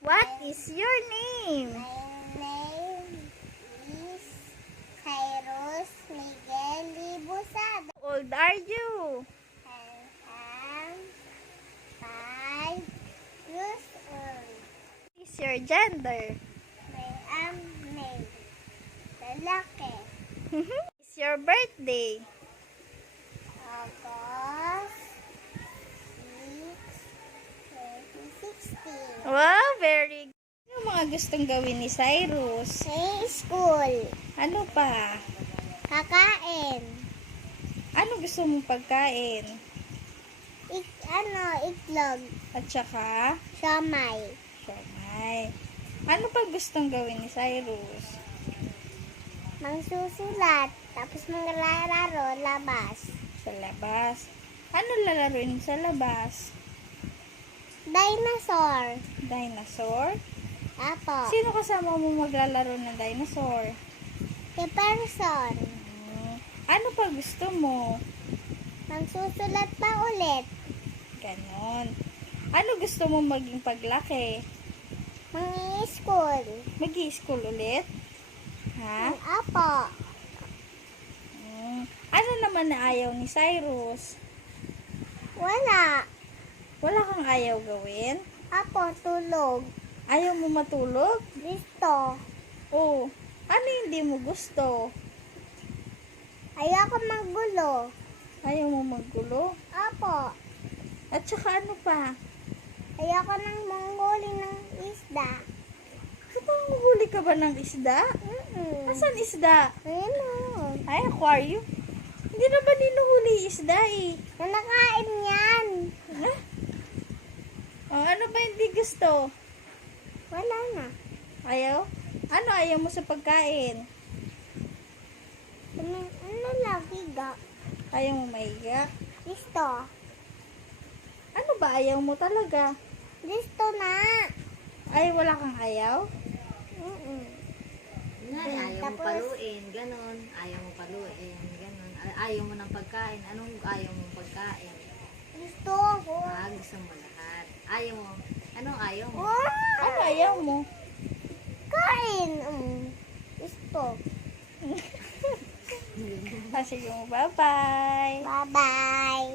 What is your name? My name is Cyrus Miguel Libusada. How old are you? I am 5 years old. What is your gender? I am male. Lalaki. Is your birthday? August 6, 2016. Wow, very good. Ano mga gustong gawin ni Cyrus? Sa school. Ano pa? Kakain. Ano gusto mong pagkain? Itlog. At saka, Siomay. siomay. Ano pa gustong gawin ni Cyrus? Mangsusulat. Tapos maglalaro, labas. Sa labas. Ano lalaroin sa labas? Dinosaur. Dinosaur? Apo. Sino kasama mo maglalaro ng dinosaur? Si person. Ano pa gusto mo? Mangsusulat pa ulit. Ganon. Ano gusto mo maging paglaki? Mangi-school. Mag-i-school ulit? Ha? Apo. Ano naman na ayaw ni Cyrus? Wala. Wala kang ayaw gawin? Apo, tulog. Ayaw mo matulog? Gusto. Oo. Ano hindi mo gusto? Ayoko maggulo. Ayaw mo maggulo? Apo. At saka ano pa? Ayoko nang manghuli ng isda. Manghuli ka ba ng isda? Asan isda? Ayun o. Ay, aquarium. Hindi na ba ninuhuli isda eh? Nakain yan. Ha? Oh, ano ba hindi gusto? Wala na. Ayaw? Ano ayaw mo sa pagkain? Ano lagi ga? Ayaw mo maiga? Gusto. Ano ba ayaw mo talaga? Gusto na. Ay, wala kang ayaw? Nga, ayaw mo Tapos- paluin, ganon. Ayaw mo paluin, ganon. Ayaw mo ng pagkain. Anong ayaw mong pagkain? Gusto ako. Gusto mo lahat. Ayaw mo. Anong ayaw mo? Ano ayaw mo? Kain. Gusto. Sige mo, bye-bye. Bye-bye.